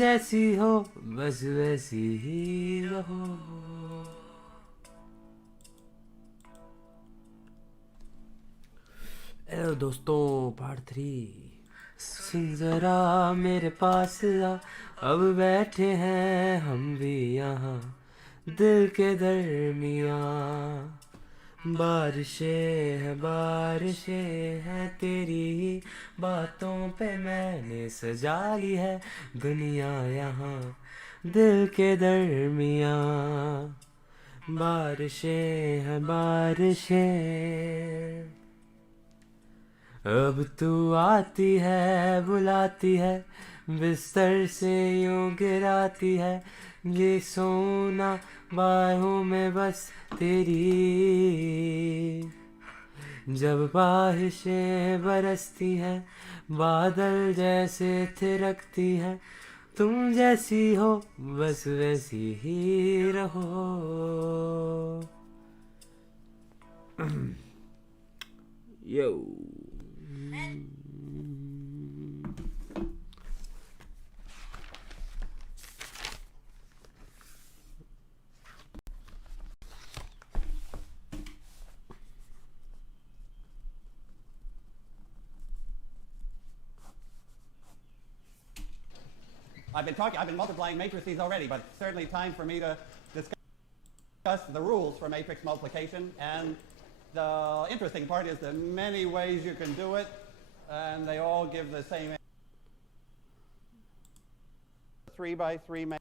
जैसी हो बस वैसी ही रहो। हेलो दोस्तों, पार्ट 3। सुन जरा मेरे पास आ, अब बैठे हैं हम भी यहाँ दिल के दरमियाँ। बारिशें हैं तेरी ही बातों पे मैंने सजा ली है दुनिया यहाँ दिल के दरमियाँ। बारिशें अब तू आती है बुलाती है बिस्तर से यूं गिराती है ये सोना बाहों में बस तेरी। जब बारिशें बरसती हैं बादल जैसे थिरकती हैं तुम जैसी हो बस वैसी ही रहो। यो I've been multiplying matrices already, but it's certainly time for me to discuss the rules for matrix multiplication. And the interesting part is the many ways you can do it, and they all give the same answer. 3 by 3 matrix.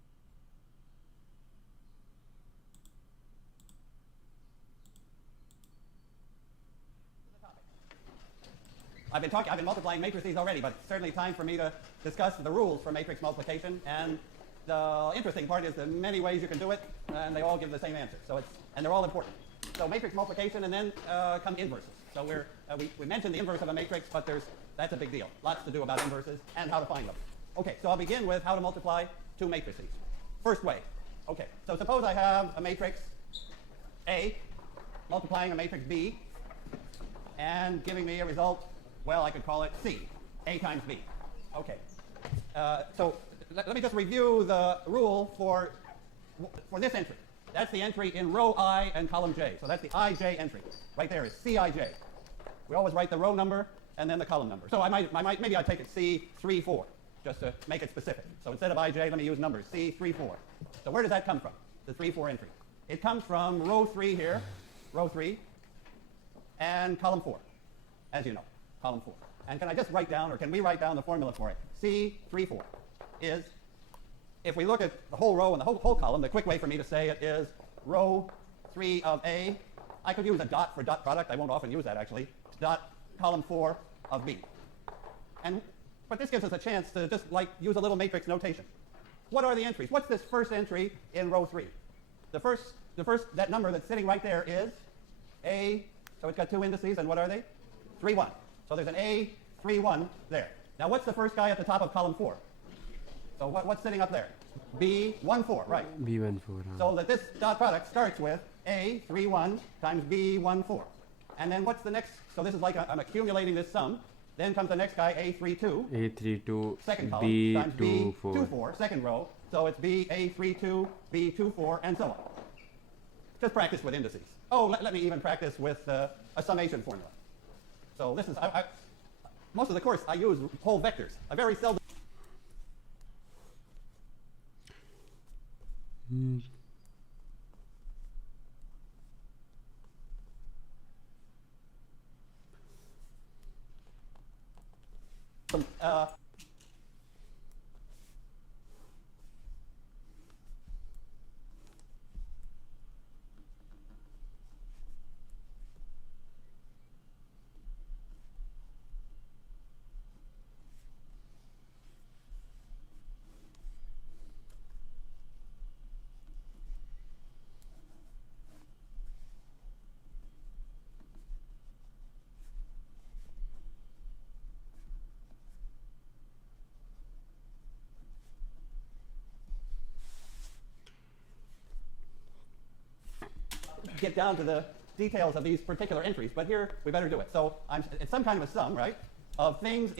I've been multiplying matrices already, but it's certainly time for me to discuss the rules for matrix multiplication. And the interesting part is the many ways you can do it, and they all give the same answer. And they're all important. So matrix multiplication, and then come inverses. So we mentioned the inverse of a matrix, but that's a big deal. Lots to do about inverses and how to find them. Okay, so I'll begin with how to multiply two matrices. First way. Okay, so suppose I have a matrix A multiplying a matrix B and giving me a result. Well, I could call it C, A times B. Okay. So let me just review the rule for this entry. That's the entry in row I and column J. So that's the IJ entry. Right there is CIJ. We always write the row number and then the column number. So maybe I'd take it C34 just to make it specific. So instead of IJ, let me use numbers, C34. So where does that come from, the 3-4 entry? It comes from row 3 here, row 3, and column 4, as you know. Column 4. And can I just write down, or can we write down the formula for it? C34 is, if we look at the whole row and the whole column, the quick way for me to say it is row 3 of A. I could use a dot for dot product. I won't often use that, actually. Dot column 4 of B. But this gives us a chance to just use a little matrix notation. What are the entries? What's this first entry in row 3? The first, that number that's sitting right there is A, so it's got two indices, and what are they? 3, 1. So there's an A, 3, 1 there. Now what's the first guy at the top of column 4? So what's sitting up there? B, 1, 4, right. B 1 4. So that this dot product starts with A, 3, 1 times B, 1, 4. And then what's the next? So this is like I'm accumulating this sum. Then comes the next guy, A, 3, 2. A 3 2. Second column B times 2 B, 4. 2, 4, second row. So it's B, A, 3, 2, B, 2, 4, and so on. Just practice with indices. Oh, let me even practice with a summation formula. So this is, most of the course I use whole vectors. I very seldom. Get down to the details of these particular entries, but here we better do it. So it's some kind of a sum, right, of things.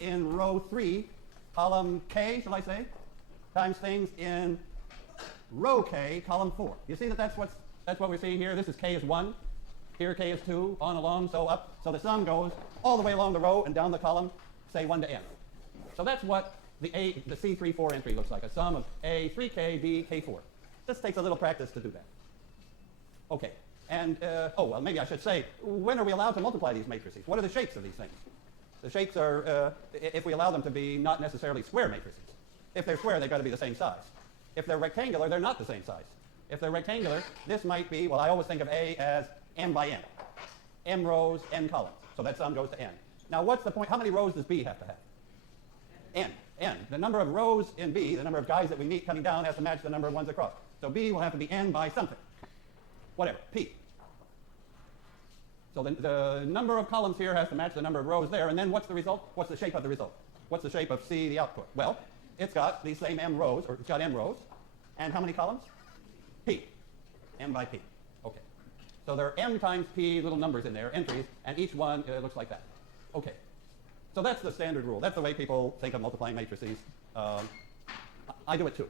in row 3, column K, shall I say, times things in row K, column 4. You see that that's what we're seeing here. This is K is 1. Here K is 2, on along, so up. So the sum goes all the way along the row and down the column, say 1 to n. So that's what the C34 entry looks like, a sum of A, 3K, B, K4. This takes a little practice to do that. Okay, and, well, maybe I should say, when are we allowed to multiply these matrices? What are the shapes of these things? The shapes are, if we allow them to be not necessarily square matrices. If they're square, they've got to be the same size. If they're rectangular, they're not the same size. If they're rectangular, this might be, well, I always think of A as m by n. M rows, n columns. So that sum goes to n. Now, what's the point? How many rows does B have to have? N. N. The number of rows in B, the number of guys that we meet coming down, has to match the number of ones across. So B will have to be n by something. Whatever, P. So the number of columns here has to match the number of rows there. And then what's the result? What's the shape of the result? What's the shape of C, the output? Well, it's got these same m rows, or it's got m rows. And how many columns? P. M by P. Okay. So there are m times p little numbers in there, entries, and each one looks like that. Okay. So that's the standard rule. That's the way people think of multiplying matrices. I do it too.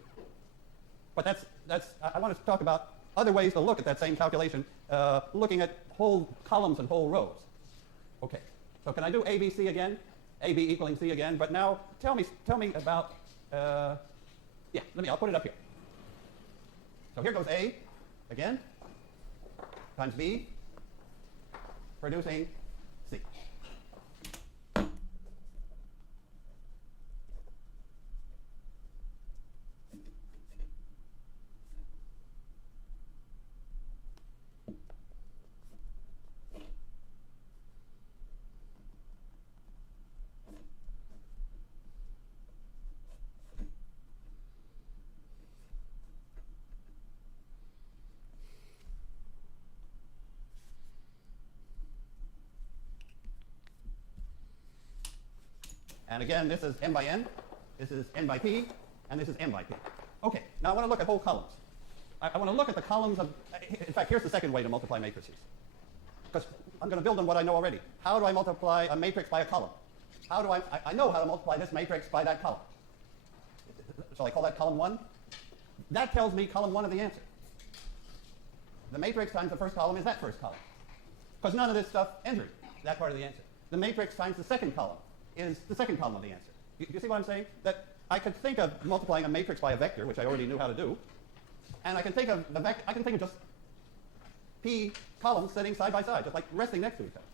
But I want to talk about other ways to look at that same calculation, looking at whole columns and whole rows. Okay. So can I do A, B, C again? A, B equaling C again. But now tell me about, I'll put it up here. So here goes A again, times B, producing C. And again, this is m by n, this is n by p, and this is m by p. Okay, now I want to look at whole columns. I want to look at the columns of, in fact, here's the second way to multiply matrices. Because I'm going to build on what I know already. How do I multiply a matrix by a column? How do I know how to multiply this matrix by that column. Shall I call that column 1? That tells me column 1 of the answer. The matrix times the first column is that first column. Because none of this stuff entered that part of the answer. The matrix times the second column is the second column of the answer. You see what I'm saying? That I could think of multiplying a matrix by a vector, which I already knew how to do, and I can think of just p columns sitting side by side, just like resting next to each other.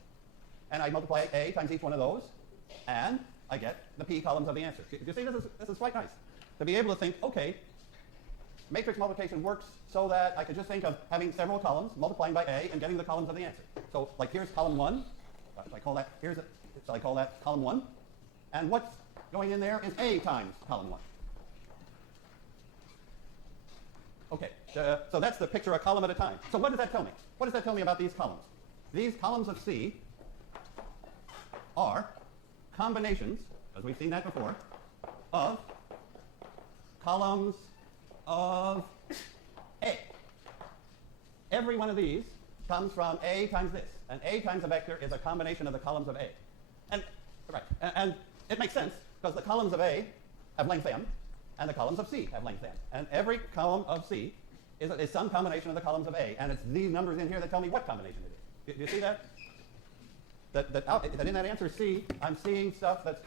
And I multiply A times each one of those, and I get the p columns of the answer. You see, this is quite nice. To be able to think, okay, matrix multiplication works so that I could just think of having several columns, multiplying by A, and getting the columns of the answer. So, like, here's column 1. I call that column 1. And what's going in there is A times column 1. Okay, so that's the picture a column at a time. So what does that tell me? What does that tell me about these columns? These columns of C are combinations, as we've seen that before, of columns of A. Every one of these comes from A times this. And A times a vector is a combination of the columns of A. And it makes sense, because the columns of A have length m, and the columns of C have length n. And every column of C is some combination of the columns of A. And it's these numbers in here that tell me what combination it is. Do you see that? That in that answer C, I'm seeing stuff that's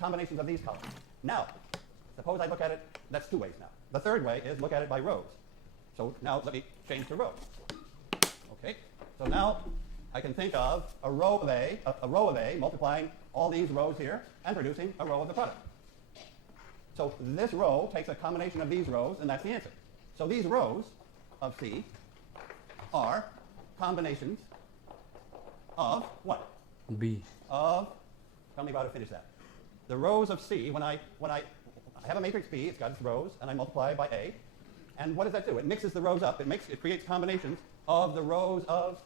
combinations of these columns. Now, suppose I look at it, that's two ways now. The third way is look at it by rows. So now let me change to rows. Okay, so now I can think of a row of A multiplying all these rows here and producing a row of the product. So this row takes a combination of these rows, and that's the answer. So these rows of C are combinations of what? B. Tell me about to finish that. The rows of C, when I have a matrix B, it's got its rows, and I multiply by A. And what does that do? It mixes the rows up. It creates combinations of the rows of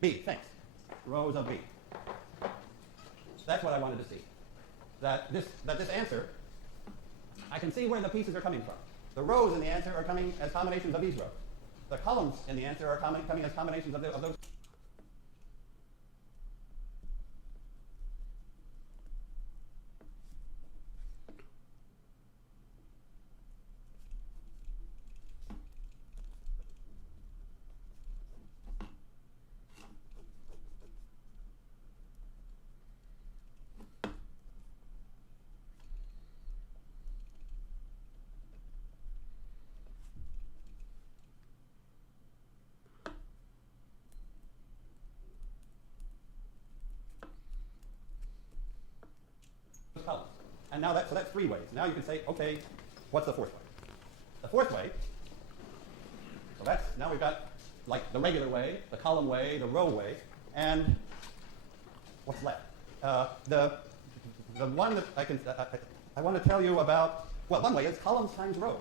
B. Thanks. Rows of B. That's what I wanted to see. That this answer, I can see where the pieces are coming from. The rows in the answer are coming as combinations of these rows. The columns in the answer are coming as combinations of those. columns. And now so that's three ways. Now you can say, okay, what's the fourth way? The fourth way, so now we've got like the regular way, the column way, the row way, and what's left? The one that I want to tell you about, well, one way is columns times rows.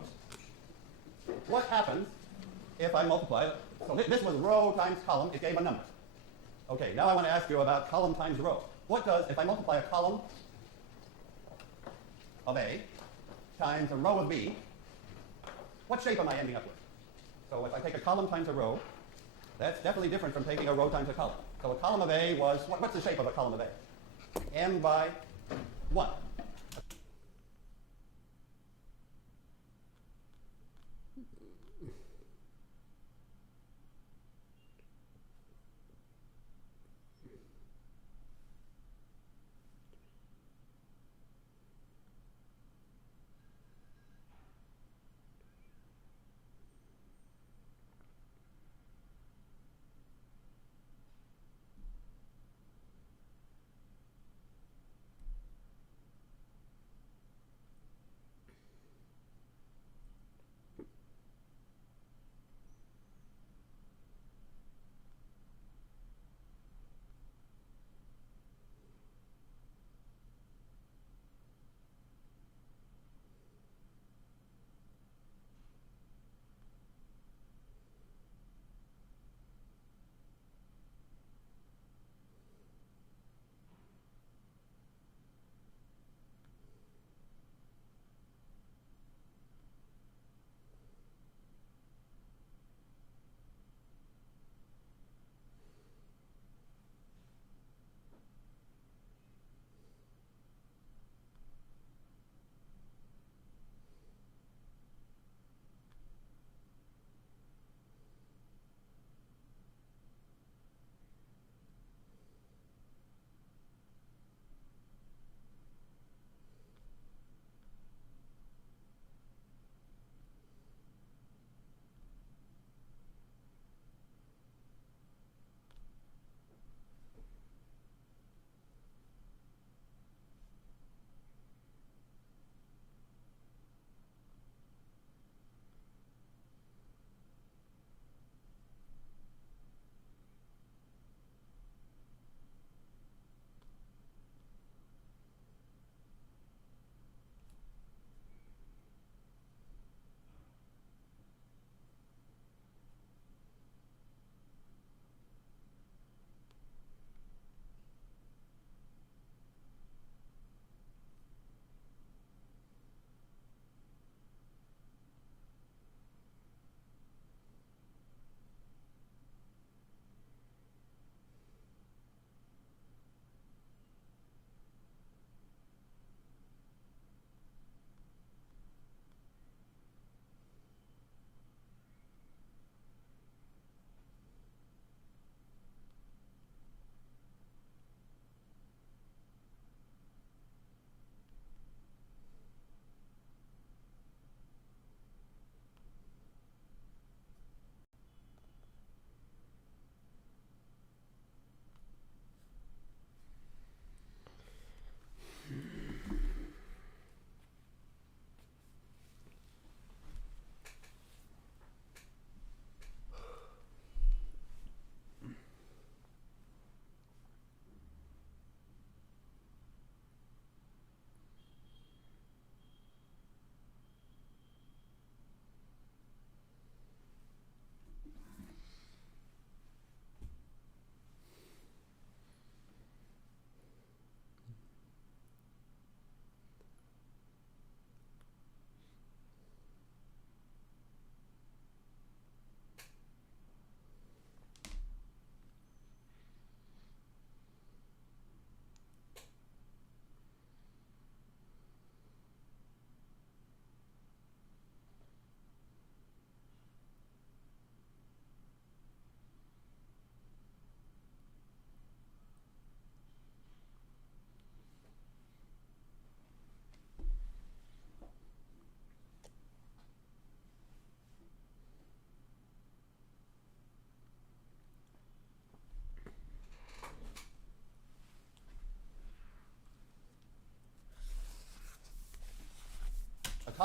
What happens if I multiply, so this was row times column, it gave a number. Okay, now I want to ask you about column times row. What does, if I multiply a column of A times a row of B, what shape am I ending up with? So if I take a column times a row, that's definitely different from taking a row times a column. So a column of A was, what's the shape of a column of A? M by 1.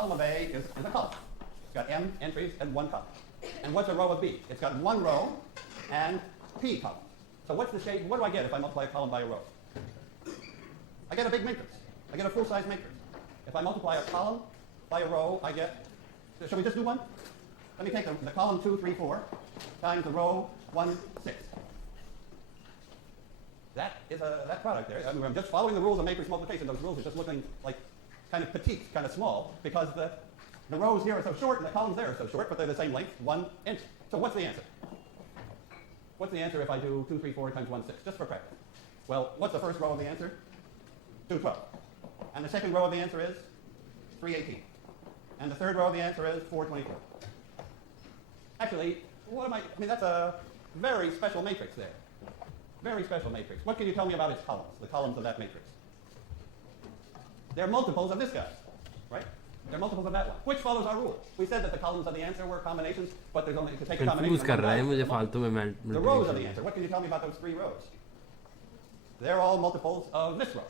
column of A is a column. It's got m entries and one column. And what's a row of B? It's got one row and p columns. So what's the shape? What do I get if I multiply a column by a row? I get a big matrix. I get a full-size matrix. If I multiply a column by a row, I get, shall we just do one? Let me take the column 2, 3, 4 times the row 1, 6. That is that product there. I mean, I'm just following the rules of matrix multiplication. Those rules are just looking like kind of petite, kind of small, because the rows here are so short and the columns there are so short, but they're the same length, 1 inch. So what's the answer? What's the answer if I do 2, 3, 4 times 1, 6, just for practice? Well, what's the first row of the answer? 212. And the second row of the answer is 318. And the third row of the answer is 424. Actually, I mean, that's a very special matrix there. Very special matrix. What can you tell me about its columns, the columns of that matrix? They're multiples of this guy, right? They're multiples of that one, which follows our rule. We said that the columns of the answer were combinations, but there's only to take a combination. Confuse कर रहा है मुझे फालतू में The rows of the answer. What can you tell me about those three rows? They're all multiples of this row.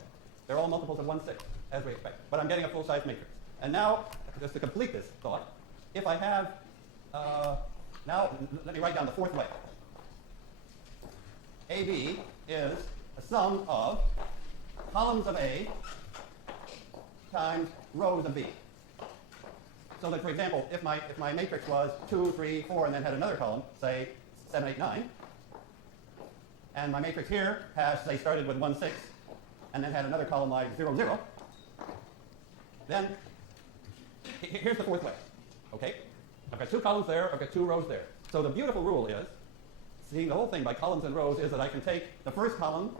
They're all multiples of 1, 6, as we expect. But I'm getting a full-size matrix. And now, just to complete this thought, if I have, now let me write down the fourth way. AB is a sum of columns of A times rows of B. So that, for example, if my matrix was 2, 3, 4, and then had another column, say 7, 8, 9, and my matrix here has, say, started with 1, 6, and then had another column like 0, 0, then here's the fourth way. Okay? I've got two columns there, I've got two rows there. So the beautiful rule is, seeing the whole thing by columns and rows, is that I can take the first column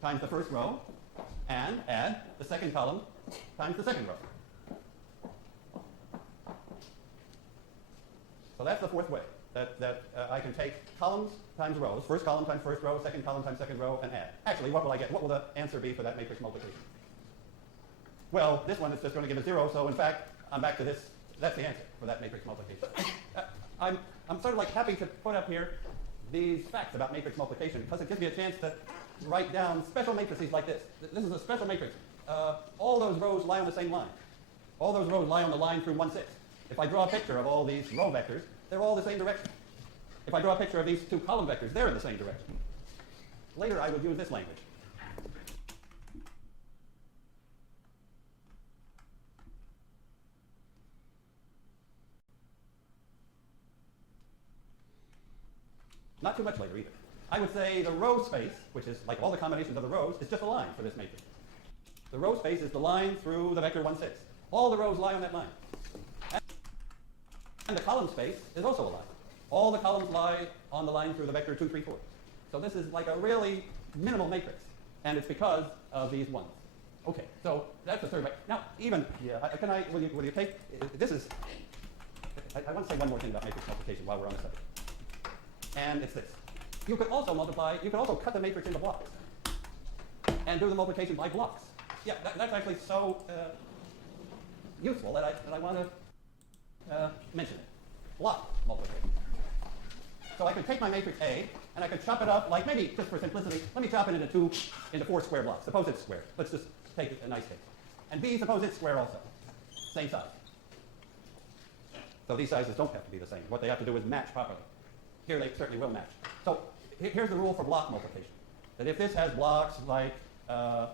times the first row and add the second column times the second row. So that's the fourth way, that I can take columns times rows, first column times first row, second column times second row, and add. Actually, what will I get? What will the answer be for that matrix multiplication? Well, this one is just going to give a 0, so in fact, I'm back to this. That's the answer for that matrix multiplication. I'm sort of like happy to put up here these facts about matrix multiplication because it gives me a chance to write down special matrices like this. This is a special matrix. All those rows lie on the same line. All those rows lie on the line through 1, 6. If I draw a picture of all these row vectors, they're all the same direction. If I draw a picture of these two column vectors, they're in the same direction. Later, I would use this language. Not too much later either. I would say the row space, which is like all the combinations of the rows, is just a line for this matrix. The row space is the line through the vector 1, 6. All the rows lie on that line. And the column space is also a line. All the columns lie on the line through the vector 2, 3, 4. So this is like a really minimal matrix. And it's because of these ones. Okay, so that's the third way. Now, even, will you take, this is, I want to say one more thing about matrix multiplication while we're on the subject. And it's this. You could also cut the matrix into blocks and do the multiplication by blocks. Yeah, that's actually so useful that I want to mention it. Block multiplication. So I could take my matrix A and I could chop it up, like maybe just for simplicity, let me chop it into 4 square blocks. Suppose it's square. Let's just take a nice case. And B, suppose it's square also. Same size. So these sizes don't have to be the same. What they have to do is match properly. Here they certainly will match. So here's the rule for block multiplication. That if this has blocks like A,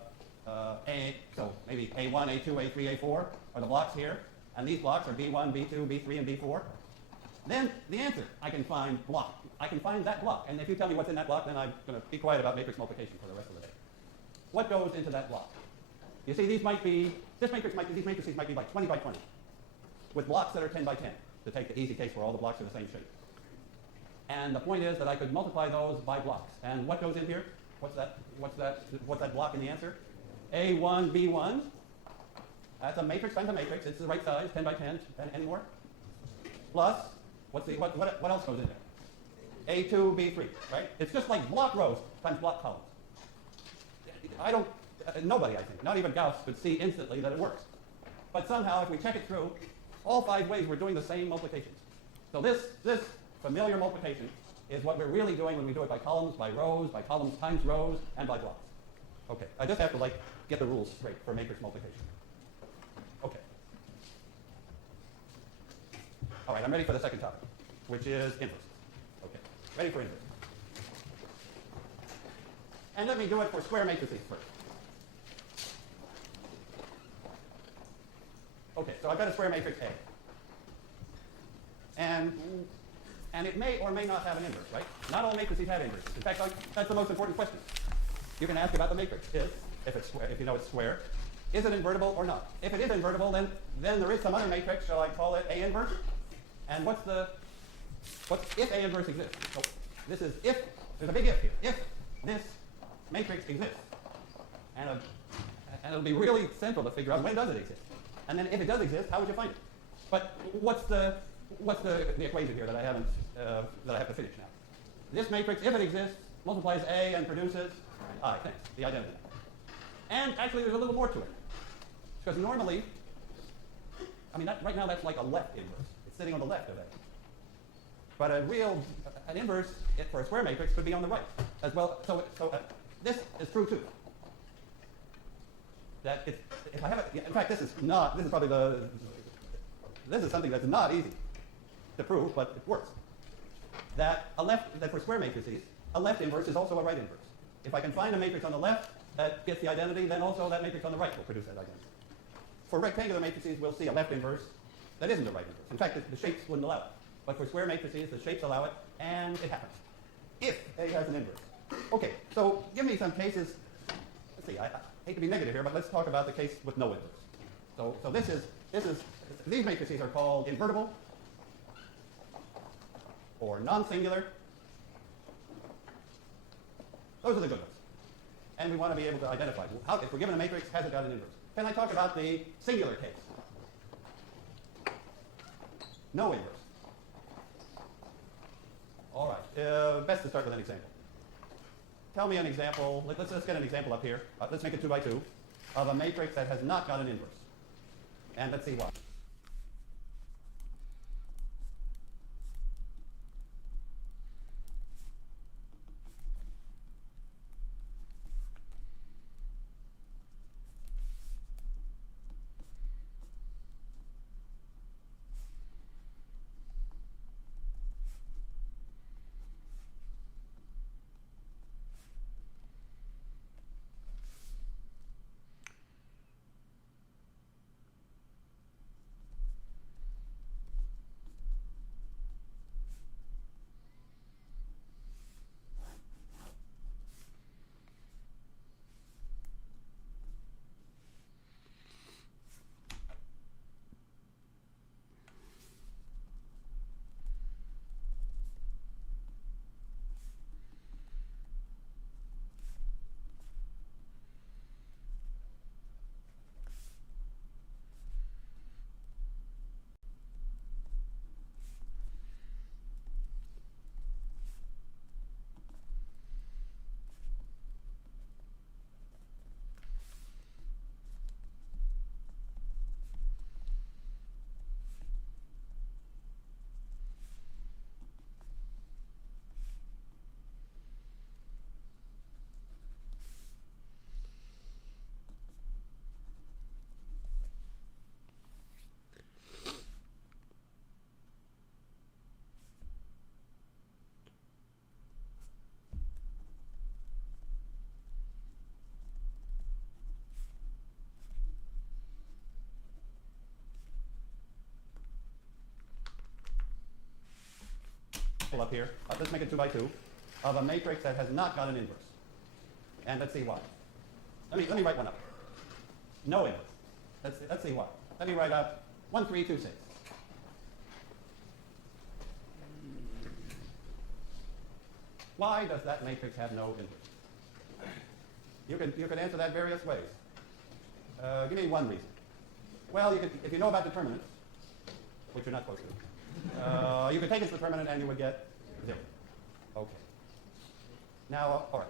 so maybe A1, A2, A3, A4 are the blocks here, and these blocks are B1, B2, B3, and B4, then the answer I can find block. I can find that block. And if you tell me what's in that block, then I'm going to be quiet about matrix multiplication for the rest of the day. What goes into that block? You see, these matrices might be like 20 by 20, with blocks that are 10 by 10, to take the easy case where all the blocks are the same shape. And the point is that I could multiply those by blocks. And what goes in here? What's that block in the answer? A1, B1. That's a matrix times a matrix. It's the right size, 10 by 10. Any more? Plus, what else goes in there? A2, B3, right? It's just like block rows times block columns. Nobody, I think, not even Gauss, could see instantly that it works. But somehow, if we check it through, all 5 ways we're doing the same multiplications. So this familiar multiplication is what we're really doing when we do it by columns times rows, and by blocks. Okay, I just have to get the rules straight for matrix multiplication. Okay. All right, I'm ready for the second topic, which is inverses. Okay, ready for inverses. And let me do it for square matrices first. Okay, so I've got a square matrix A. And it may or may not have an inverse, right? Not all matrices have inverses. In fact, that's the most important question. You can ask about the matrix. If it's square, if you know it's square, is it invertible or not? If it is invertible, then there is some other matrix. Shall I call it A inverse? And what's if A inverse exists? So this is if, there's a big if here. If this matrix exists. And it'll be really simple to figure out when does it exist. And then if it does exist, how would you find it? But what's the equation here that I haven't that I have to finish now? This matrix, if it exists, multiplies A and produces thanks, the identity. And actually, there's a little more to it, because normally, I mean, right now that's like a left inverse. It's sitting on the left of A. But an inverse for a square matrix could be on the right as well. So this is true too. That if I have it, in fact, this is something that's not easy to prove, but it works. That for square matrices, a left inverse is also a right inverse. If I can find a matrix on the left that gets the identity, then also that matrix on the right will produce that identity. For rectangular matrices, we'll see a left inverse that isn't a right inverse. In fact, the shapes wouldn't allow it. But for square matrices, the shapes allow it, and it happens. If A has an inverse. Okay, so give me some cases. Let's see, I hate to be negative here, but let's talk about the case with no inverse. So these matrices are called invertible or non-singular. Those are the good ones. And we want to be able to identify if we're given a matrix, has it got an inverse? Can I talk about the singular case? No inverse. All right. Best to start with an example. Tell me an example. Let's get an example up here. Let's make it 2 by 2 of a matrix that has not got an inverse. And let's see why. Up here, let's make it 2 by 2 of a matrix that has not got an inverse. And let's see why. Let me write one up. No inverse. Let's see why. Let me write up 1, 3, 2, 6. Why does that matrix have no inverse? You could answer that various ways. Give me one reason. Well, if you know about determinants, which you're not supposed to, you could take its determinant and you would get 0. Okay. Now, all right.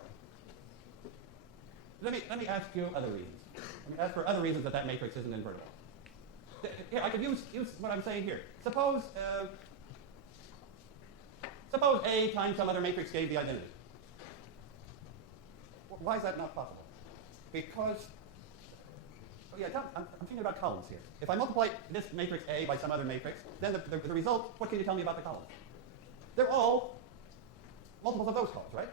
Let me ask you other reasons. Let me ask for other reasons that matrix isn't invertible. Here, I could use what I'm saying here. Suppose A times some other matrix gave the identity. Why is that not possible? Because Oh yeah, I'm thinking about columns here. If I multiply this matrix A by some other matrix, then the result, what can you tell me about the columns? They're all multiples of those columns, right?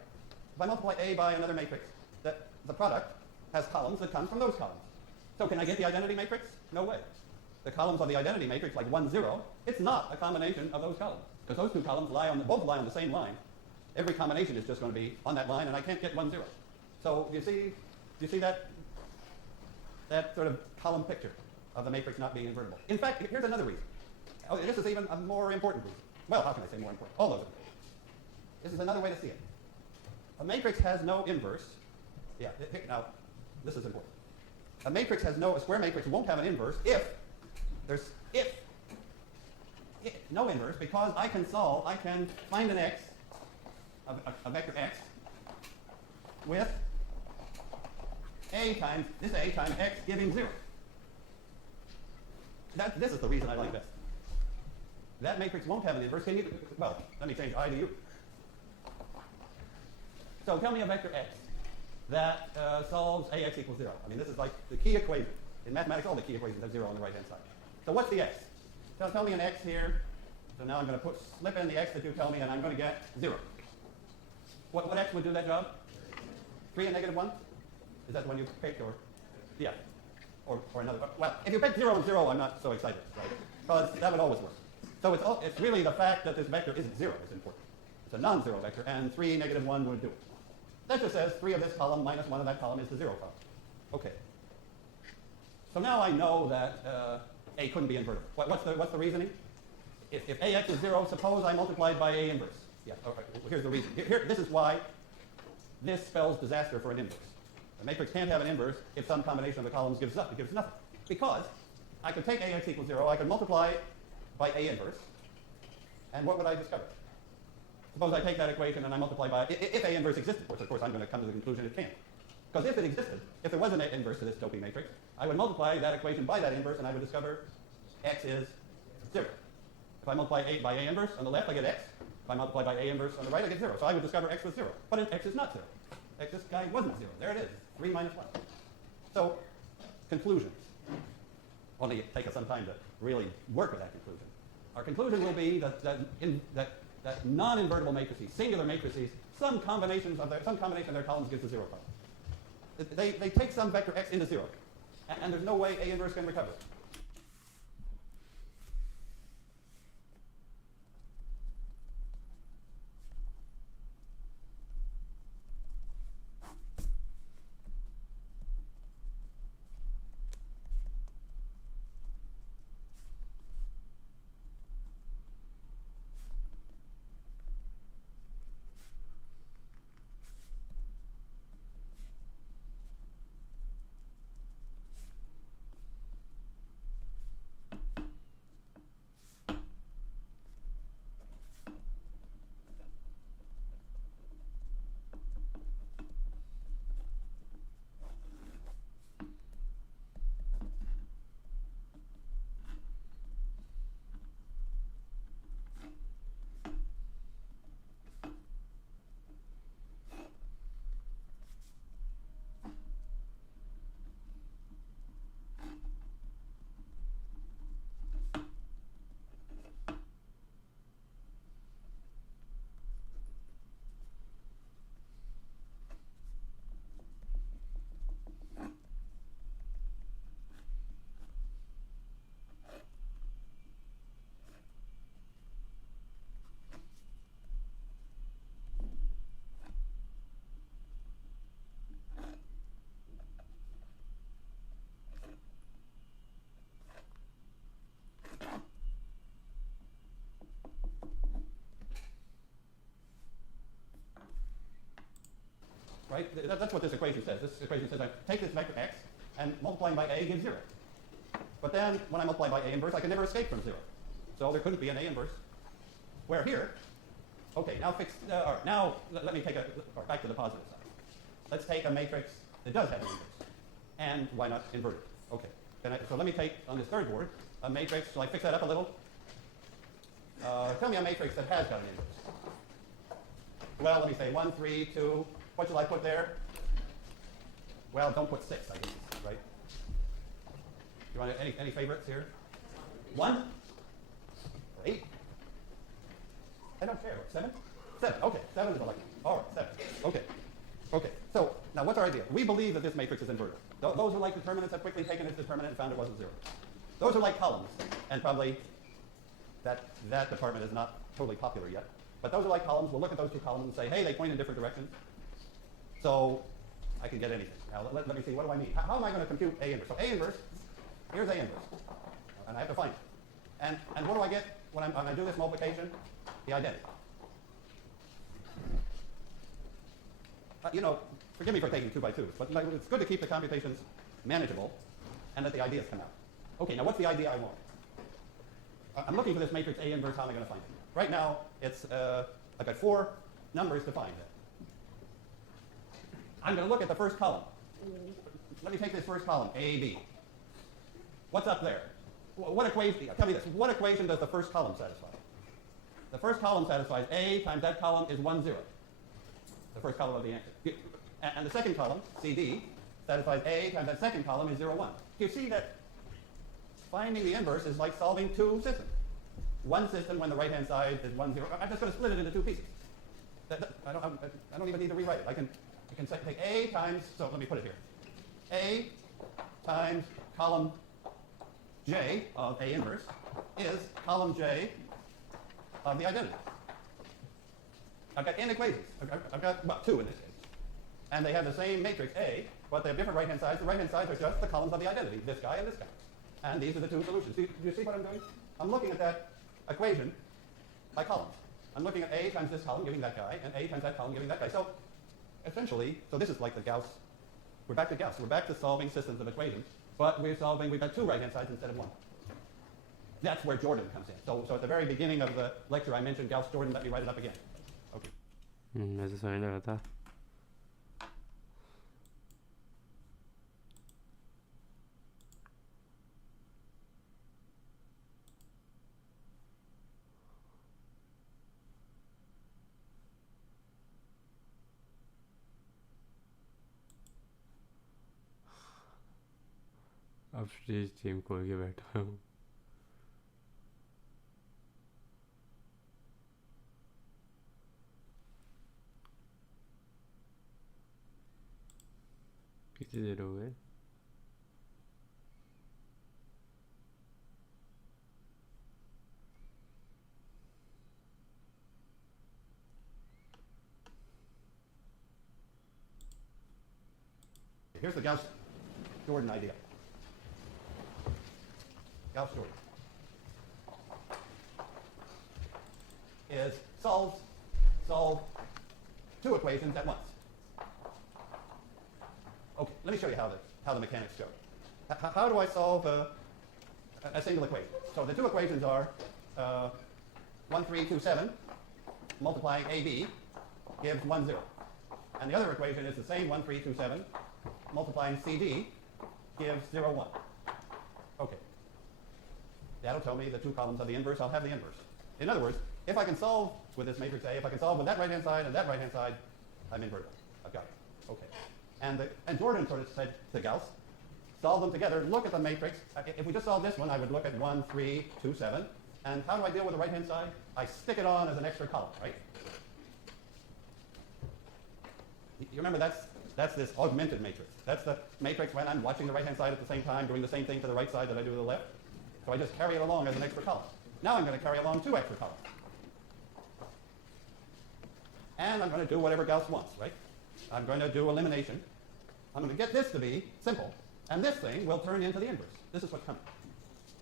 If I multiply A by another matrix, the product has columns that come from those columns. So can I get the identity matrix? No way. The columns of the identity matrix, like 1, 0, it's not a combination of those columns. Because those two columns both lie on the same line. Every combination is just going to be on that line, and I can't get 1, 0. So do you see that sort of column picture of the matrix not being invertible? In fact, here's another reason. Oh, this is even a more important reason. Well, how can I say more important? All those are. This is another way to see it. A matrix has no inverse. Yeah, now, this is important. A square matrix won't have an inverse if no inverse, because I can find an x, a vector x, with this a times x giving 0. This is the reason I like this. That matrix won't have an inverse. Well, let me change I to u. So tell me a vector x that solves ax equals 0. I mean, this is like the key equation. In mathematics, all the key equations have 0 on the right-hand side. So what's the x? So tell me an x here. So now I'm going to slip in the x that you tell me, and I'm going to get 0. What x would do that job? 3 and negative 1? Is that the one you picked, or? Yeah. Or another. Well, if you pick 0 and 0, I'm not so excited, right? Because that would always work. So it's really the fact that this vector isn't 0 is important. It's a non-zero vector, and 3, negative 1 would do it. That just says 3 of this column minus 1 of that column is the 0 column. Okay. So now I know that A couldn't be invertible. What's the reasoning? If AX is 0, suppose I multiplied by A inverse. Yeah, okay. Well, here's the reason. This is why this spells disaster for an inverse. The matrix can't have an inverse if some combination of the columns gives nothing. Because I could take AX equals 0, I could multiply by A inverse, and what would I discover? Suppose I take that equation and I multiply by, if A inverse existed, which of course I'm going to come to the conclusion it can't. Because if it existed, if there was an inverse to this dopey matrix, I would multiply that equation by that inverse and I would discover x is 0. If I multiply A by A inverse on the left, I get x. If I multiply by A inverse on the right, I get 0. So I would discover x was 0. But x is not 0. This guy wasn't 0. There it is, 3 minus 1. So, conclusions. Only take us some time to really work with that conclusion. Our conclusion will be that non-invertible matrices, singular matrices, some combination of their columns gives a 0 column. They take some vector x into 0, and there's no way A inverse can recover it. Right? That's what this equation says. This equation says I take this vector x and multiplying by A gives 0. But then when I multiply by A inverse, I can never escape from 0. So there couldn't be an A inverse. Where here, okay, now let me take back to the positive side. Let's take a matrix that does have an inverse. And why not invert it? Okay. So let me take, on this third board, a matrix. Shall I fix that up a little? Tell me a matrix that has got an inverse. Well, let me say 1, 3, 2. What shall I put there? Well, don't put 6, I guess, right? you want any favorites here? 1? 8? I don't care. 7? 7. Okay, 7 is a lucky. All right, 7. Okay. Okay, so now what's our idea? We believe that this matrix is invertible. Those are like determinants have quickly taken its determinant and found it wasn't 0. Those are like columns, and probably that department is not totally popular yet. But those are like columns. We'll look at those two columns and say, hey, they point in different directions. So I can get anything. Now let me see, what do I need? How am I going to compute A inverse? So A inverse, here's A inverse. And I have to find it. And what do I get when I do this multiplication? The identity. You know, forgive me for taking 2 by 2s, but it's good to keep the computations manageable and let the ideas come out. Okay, now what's the idea I want? I'm looking for this matrix A inverse. How am I going to find it? Right now, it's I've got 4 numbers to find it. I'm going to look at the first column. Let me take this first column, A, B. What's up there? What equation? Tell me this. What equation does the first column satisfy? The first column satisfies A times that column is 1, 0. The first column of the answer. And the second column, CD, satisfies A times that second column is 0, 1. You see that finding the inverse is like solving 2 systems. One system when the right-hand side is 1, 0. I'm just going to split it into 2 pieces. I don't even need to rewrite it. I can take A times, so let me put it here. A times column J of A inverse is column J of the identity. I've got n equations. I've got, well, 2 in this case. And they have the same matrix A, but they have different right-hand sides. The right-hand sides are just the columns of the identity, this guy and this guy. And these are the 2 solutions. Do you see what I'm doing? I'm looking at that equation by columns. I'm looking at A times this column, giving that guy, and A times that column, giving that guy. So essentially, so this is like the Gauss. We're back to Gauss. We're back to solving systems of equations, but we've got 2 right-hand sides instead of 1. That's where Jordan comes in. So at the very beginning of the lecture, I mentioned Gauss-Jordan. Let me write it up again. Okay. ऐसे समझ लगा था. अब stage team खोल के बैठा हूँ. कितनी देर हो गए? Here's the Gauss-Jordan idea. Gauss-Jordan is solve 2 equations at once. Okay, let me show you how the mechanics go. How do I solve a single equation? So the 2 equations are 1, 3, 2, 7 multiplying AB gives 1, 0. And the other equation is the same 1, 3, 2, 7 multiplying CD gives 0, 1. Okay. That'll tell me the 2 columns of the inverse. I'll have the inverse. In other words, if I can solve with this matrix A, if I can solve with that right-hand side and that right-hand side, I'm invertible. I've got it. Okay. And Jordan sort of said to Gauss, solve them together. Look at the matrix. If we just solve this one, I would look at 1, 3, 2, 7. And how do I deal with the right-hand side? I stick it on as an extra column, right? You remember that's this augmented matrix. That's the matrix when I'm watching the right-hand side at the same time, doing the same thing to the right side that I do to the left. So I just carry it along as an extra column. Now I'm going to carry along 2 extra columns. And I'm going to do whatever Gauss wants, right? I'm going to do elimination. I'm going to get this to be simple, and this thing will turn into the inverse. This is what's coming.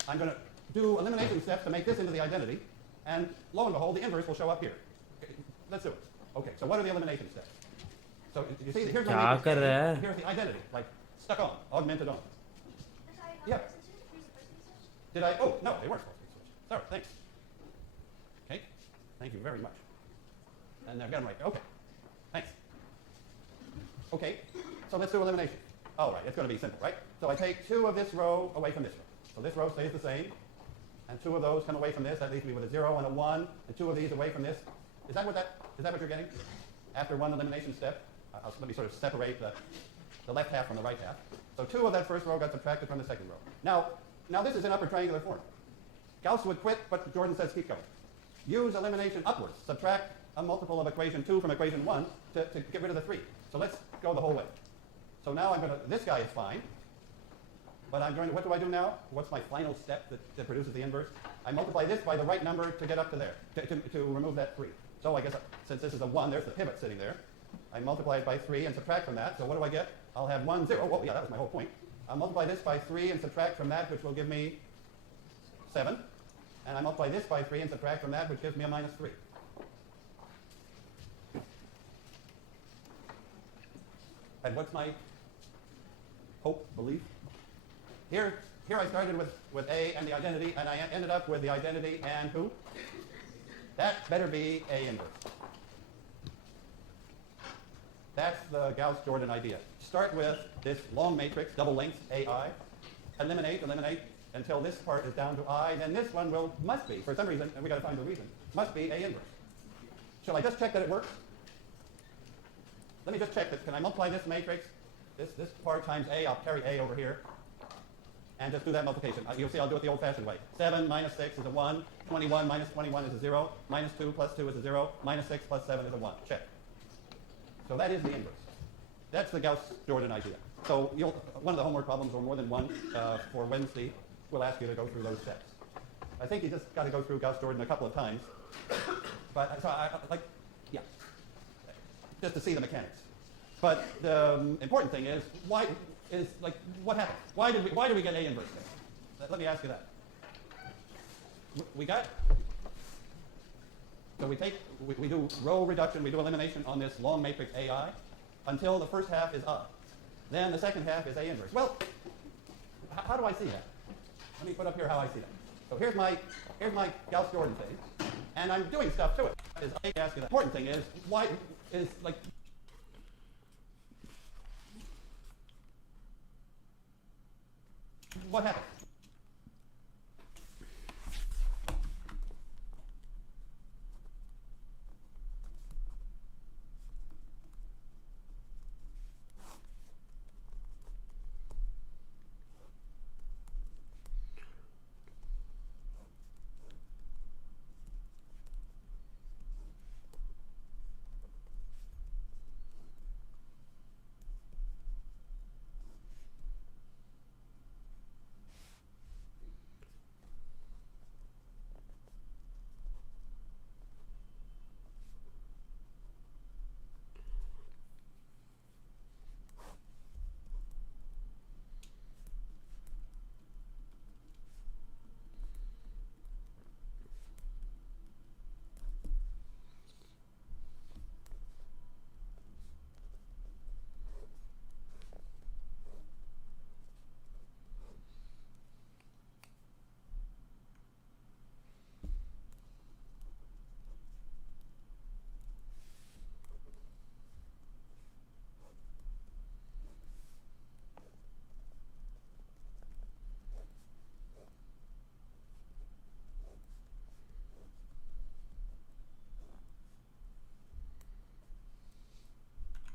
I'm going to do elimination steps to make this into the identity, and lo and behold, the inverse will show up here. Okay, let's do it. Okay, so what are the elimination steps? So you see, here's here's the identity, like stuck on, augmented on. Yeah. Did I? Oh, no, they weren't supposed to be switched. Sorry, thanks. Okay, thank you very much. And I've got them right there. Okay, thanks. Okay, so let's do elimination. All right, it's going to be simple, right? So I take 2 of this row away from this row. So this row stays the same, and 2 of those come away from this. That leaves me with a 0 and a 1, and 2 of these away from this. Is that what you're getting? After one elimination step, let me sort of separate the the left half from the right half. So 2 of that first row got subtracted from the second row. Now this is in upper triangular form. Gauss would quit, but Jordan says keep going. Use elimination upwards. Subtract a multiple of equation 2 from equation 1 to get rid of the 3. So let's go the whole way. So now I'm going to, this guy is fine. But I'm going to, what do I do now? What's my final step that produces the inverse? I multiply this by the right number to get up to there, to remove that 3. So I guess since this is a 1, there's the pivot sitting there. I multiply it by 3 and subtract from that. So what do I get? I'll have 1, 0. Oh, yeah, that was my whole point. I'll multiply this by 3 and subtract from that, which will give me 7. And I multiply this by 3 and subtract from that, which gives me a minus 3. And what's my hope, belief? Here I started with A and the identity, and I ended up with the identity and who? That better be A inverse. That's the Gauss-Jordan idea. Start with this long matrix, double length AI. Eliminate until this part is down to I. Then this one must be, for some reason, and we got to find the reason, must be A inverse. Shall I just check that it works? Let me just check this. Can I multiply this matrix, this part times A? I'll carry A over here, and just do that multiplication. You'll see I'll do it the old-fashioned way. 7 minus 6 is a 1. 21 minus 21 is a 0. Minus 2 plus 2 is a 0. Minus 6 plus 7 is a 1. Check. So that is the inverse. That's the Gauss-Jordan idea. So one of the homework problems, or more than one, for Wednesday, will ask you to go through those steps. I think you just got to go through Gauss-Jordan a couple of times. But so yeah, just to see the mechanics. But the important thing is, what happened? Why did we get A inverse there? Let me ask you that. So we do row reduction, we do elimination on this long matrix AI until the first half is I. Then the second half is A inverse. Well, how do I see that? Let me put up here how I see that. So here's my Gauss-Jordan thing, and I'm doing stuff to it. I ask you the important thing is, what happened?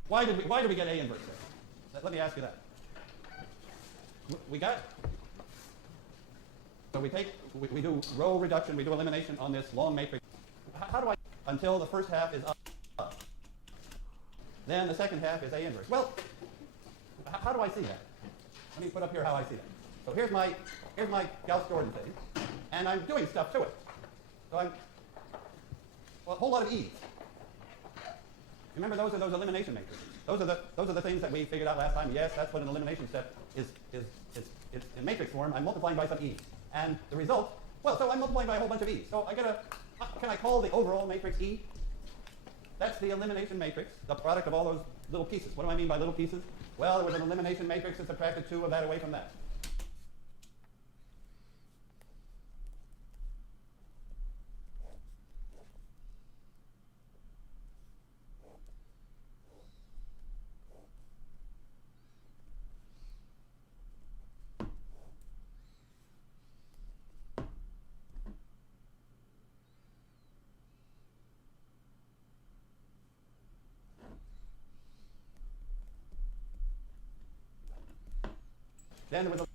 Why did we get A inverse there? Let me ask you that. We do row reduction, we do elimination on this long matrix. How do I, until the first half is I. Then the second half is A inverse. Well, how do I see that? Let me put up here how I see that. So here's my Gauss-Jordan thing, and I'm doing stuff to it. So a whole lot of E's. Remember, those are those elimination matrices. Those are the things that we figured out last time. Yes, that's what an elimination step is in matrix form. I'm multiplying by some E's. And the result, well, so I'm multiplying by a whole bunch of E's. So can I call the overall matrix E? That's the elimination matrix, the product of all those little pieces. What do I mean by little pieces? Well, it was an elimination matrix that subtracted 2 of that away from that. Then there was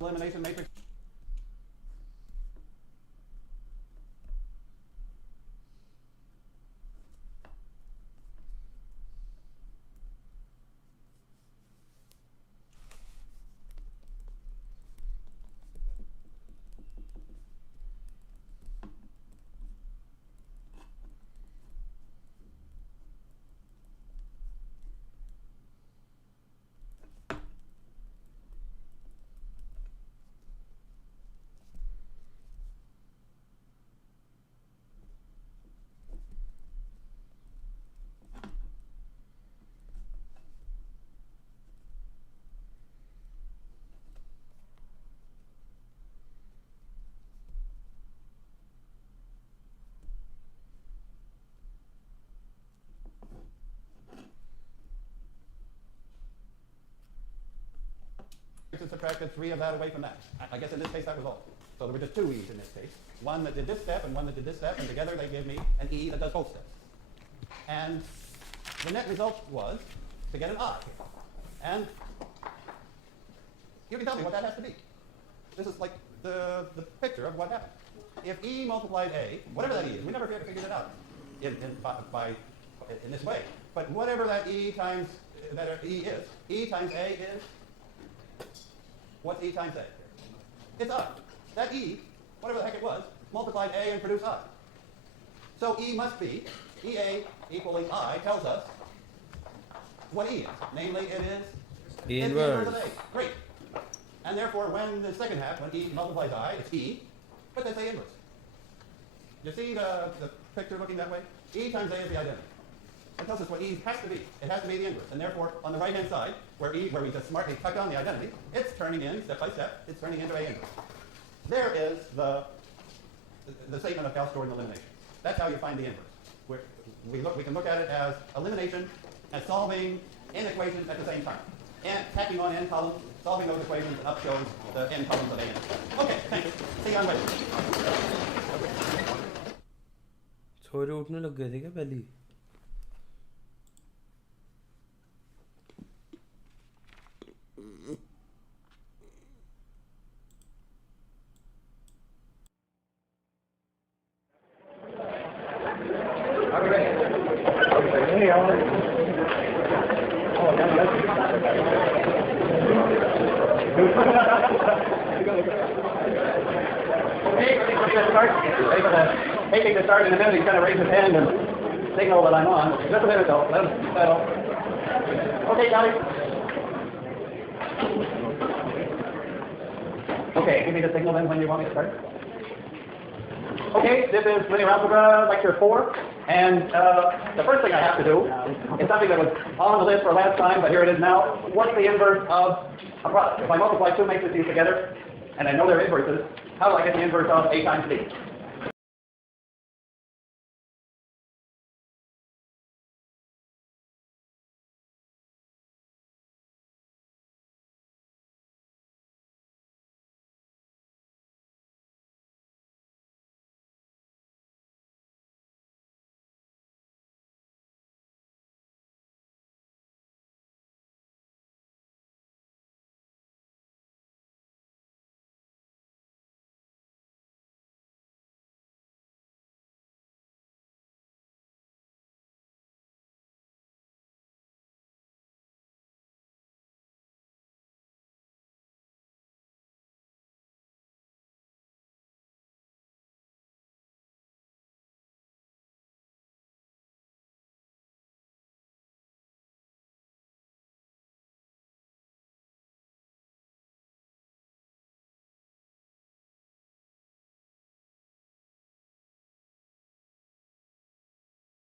elimination matrix. Subtracted 3 of that away from that. I guess in this case that was all. So there were just 2 e's in this case. One that did this step and one that did this step, and together they gave me an e that does both steps. And the net result was to get an I. And you can tell me what that has to be. This is like the picture of what happened. If e multiplied a, whatever that e is, we never figured it out in this way. But whatever that e times that e is, e times a is. What's e times a? It's I. That e, whatever the heck it was, multiplied a and produced I. So e must be, ea equaling I tells us what e is. Namely, it is E it's inverse. of a. Great. And therefore, when the second half, when e multiplies I, it's e, but that's a inverse. You see the picture looking that way? E times a is the identity. It tells us what e has to be. It has to be the inverse. And therefore, on the right-hand side, where we just smartly tucked on the identity, it's turning in, step by step, it's turning into a inverse. There is the statement of Gauss-Jordan elimination. That's how you find the inverse. We can look at it as elimination and solving n equations at the same time. And tacking on n columns, solving those equations, and up shows the n columns of a n. Okay, thank you. See you on Wednesday. छोरे उठने लग गए थे क्या पहले? Taking the start in a minute, he's going to raise his hand and signal that I'm on. Just a minute though, let him settle. Okay, Johnny. Okay, give me the signal then when you want me to start. Okay, this is Linear Algebra Lecture 4, and the first thing I have to do is something that was on the list for last time, but here it is now. What's the inverse of a product? If I multiply 2 matrices together, and I know they're inverses, how do I get the inverse of A times B?